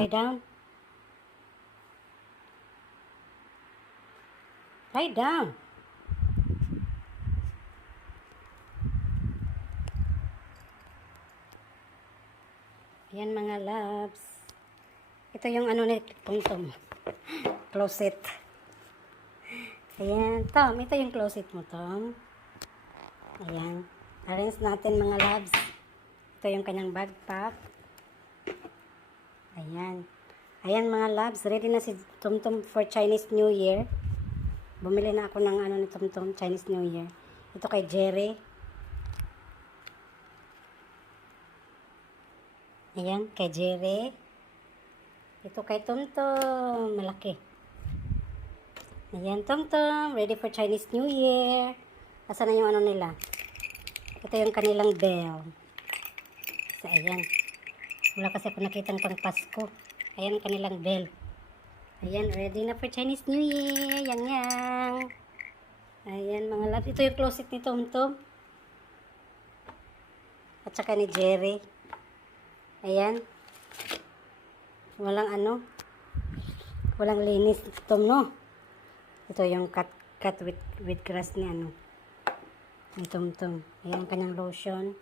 Lie down. Lie down. Ayan mga loves. Ito yung ano ni Tom. Closet. Ayan. Tom, ito yung closet mo, Tom. Ayan. Arrange natin mga loves. Ito yung kanyang backpack. Ayan. Ayan mga loves. Ready na si Tom for Chinese New Year. Bumili na ako ng ano ni Tom Chinese New Year. Ito kay Jerry. Ayan, kay Jerry. Ito kay Tom. Malaki. Ayan, Tom. Ready for Chinese New Year. Asan na yung ano nila? Ito yung kanilang bell. So, ayan. Wala kasi ako nakitang pang Pasko. Ayan, kanilang bell. Ayan, ready na for Chinese New Year. Yang. Ayan, mga loves. Ito yung closet ni Tom. At saka ni Jerry. Ayan. Walang linis Tom, no? Ito yung cut with grass ni ano. Ni Tom. Ayan, kanyang lotion.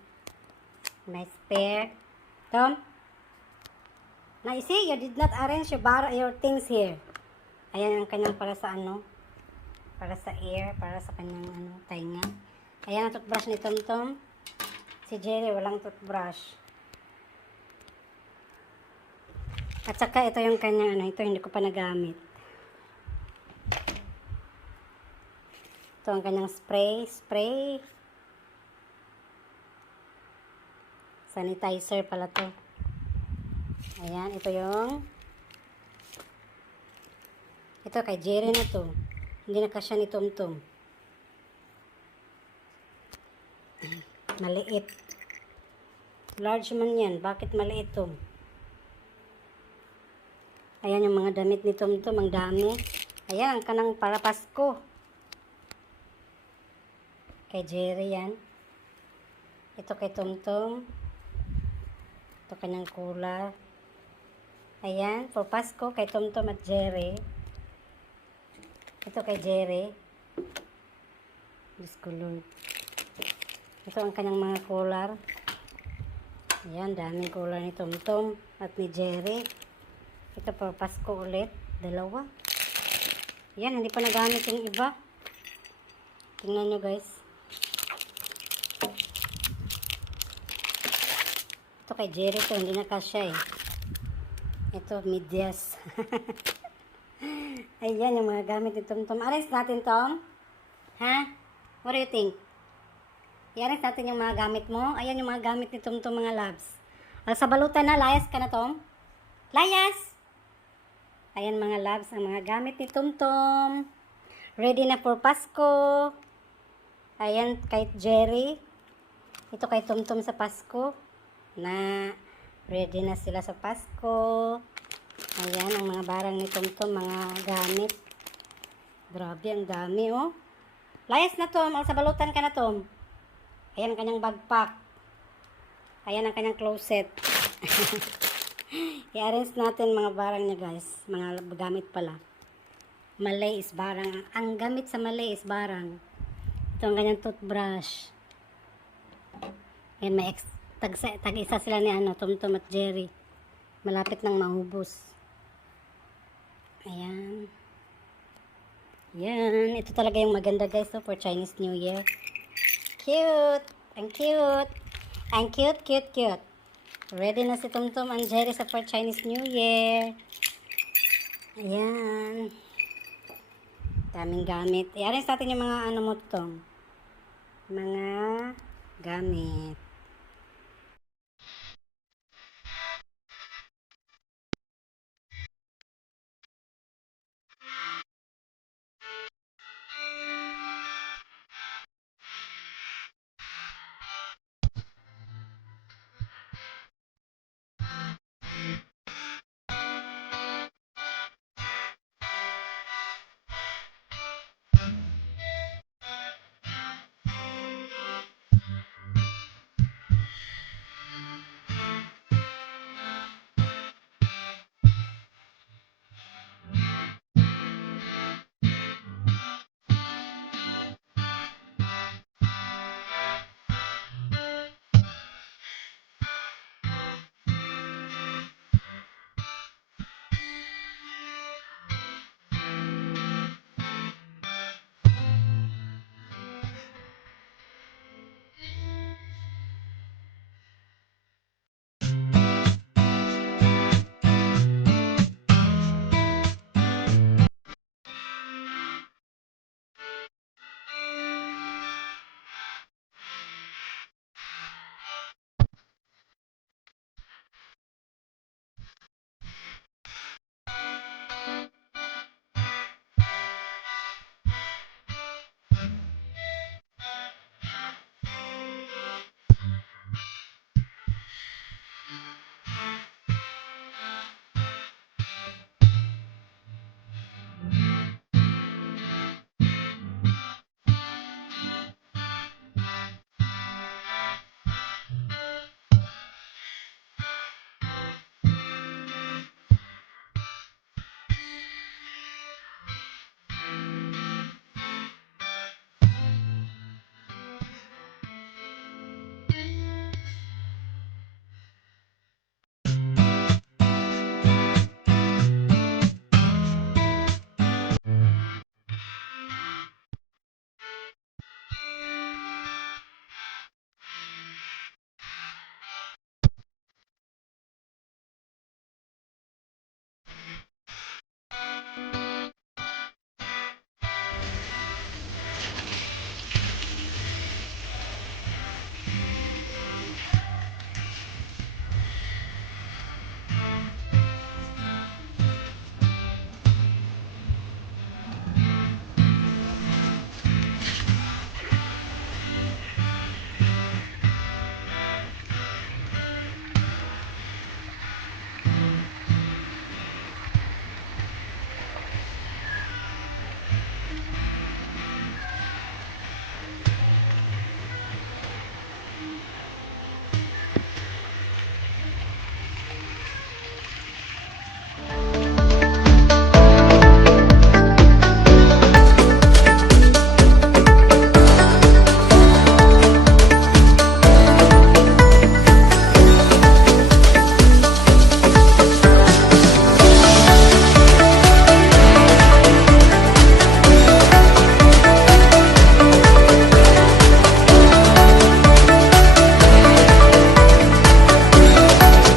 Nice pair. Tom? Now, you see, you did not arrange your things here. Ayan ang kanyang para sa ano. Para sa ear, para sa kanyang ano, tainga. Ayan ang toothbrush ni Tom. Si Jerry, walang toothbrush. At saka ito yung kanyang ano, ito hindi ko pa nagamit. Ito ang kanyang spray. Sanitizer pala to. Ayan, ito kay Jerry na to. Hindi na kasya ni Tom. Maliit. Large man yan. Bakit maliit to? Ayan yung mga damit ni Tom. Ang dami. Ayan, ang kanang para Pasko. Kay Jerry yan. Ito kay Tom. Ito kanyang cooler. Ayan, for Pasko kay Tom at Jerry. Ito kay Jerry. Diyos ko Lord. Ito ang kanyang mga cooler. Ayan, daming cooler ni Tom at ni Jerry. Ito for Pasko ulit. Dalawa. Ayan, hindi pa nagamit yung iba. Tingnan nyo guys. Ito kay Jerry to, hindi na kasya eh. Ito, medyas. Ayan yung mga gamit ni Tom. Arrange natin, Tom. Ha? What do you think? I-arrange natin yung mga gamit mo. Ayan yung mga gamit ni Tom, mga loves. Sa balutan na, layas ka na, Tom. Layas! Ayan mga loves, ang mga gamit ni Tom. Ready na for Pasko. Ayan kay Jerry. Ito kay Tom sa Pasko. Na ready na sila sa Pasko. Ayan, ang mga barang ni Tom, mga gamit. Grabe, ang dami, oh. Layas na, Tom. Sa balutan ka na, Tom. Ayan ang kanyang backpack. Ayan ang kanyang closet. I-arrange natin mga barang niya, guys. Mga gamit pala. Malay is barang. Ang gamit sa malay is barang. Ito ang kanyang toothbrush. Ayan, may tag-isa sila ni Tom at Jerry. Malapit nang maubos. Ayan. Yan. Ito talaga yung maganda guys for Chinese New Year. Cute. Ang cute. Ang cute. Ready na si Tom and Jerry for Chinese New Year. Ayan. Daming gamit. I-arrange natin yung mga ano mo Tom. Mga gamit.